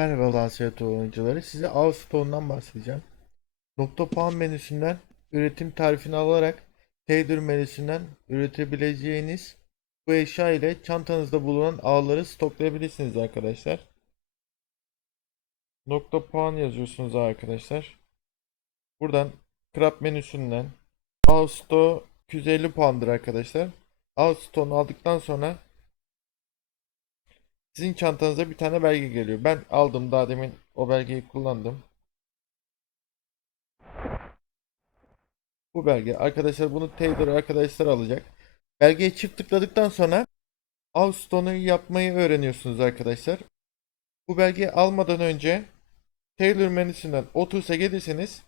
Merhaba Lancelot oyuncuları. Size Outstone'dan bahsedeceğim. Nokta puan menüsünden üretim tarifini alarak Trader menüsünden üretebileceğiniz bu eşya ile çantanızda bulunan ağları stoklayabilirsiniz arkadaşlar. Nokta puan yazıyorsunuz arkadaşlar. Buradan Craft menüsünden Outstone 250 puandır arkadaşlar. Outstone'u aldıktan sonra sizin çantanıza bir tane belge geliyor. Ben aldım daha demin o belgeyi kullandım. Bu belge. Arkadaşlar bunu Taylor arkadaşlar alacak. Belgeye çift tıkladıktan sonra Outstone'u yapmayı öğreniyorsunuz arkadaşlar. Bu belgeyi almadan önce Taylor menüsünden Otus'a gelirseniz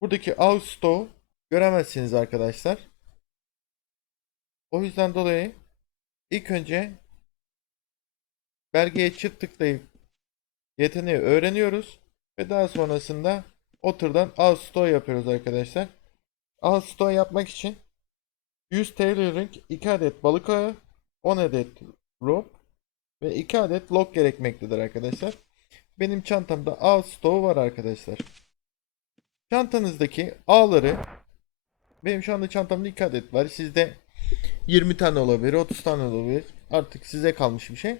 buradaki Outstone göremezsiniz arkadaşlar. O yüzden dolayı ilk önce belgeye çift tıklayıp yeteneği öğreniyoruz ve daha sonrasında Otter'dan Outstore yapıyoruz arkadaşlar. Outstore yapmak için 100 TL ring 2 adet balık ağı 10 adet rope ve 2 adet lock gerekmektedir arkadaşlar. Benim çantamda Outstore var arkadaşlar. Çantanızdaki ağları benim şu anda çantamda 2 adet var. Sizde 20 tane olabilir, 30 tane olabilir. Artık size kalmış bir şey.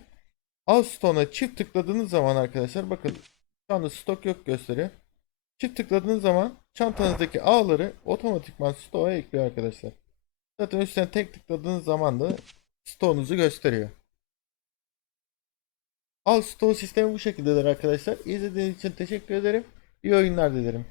Outstone'a çift tıkladığınız zaman arkadaşlar bakın şu anda stok yok gösteriyor. Çift tıkladığınız zaman çantanızdaki ağları otomatikman stoğa ekliyor arkadaşlar. Zaten üstüne tek tıkladığınız zaman da stoğunuzu gösteriyor. Al stoğu sistemi bu şekildedir arkadaşlar. İzlediğiniz için teşekkür ederim. İyi oyunlar dilerim.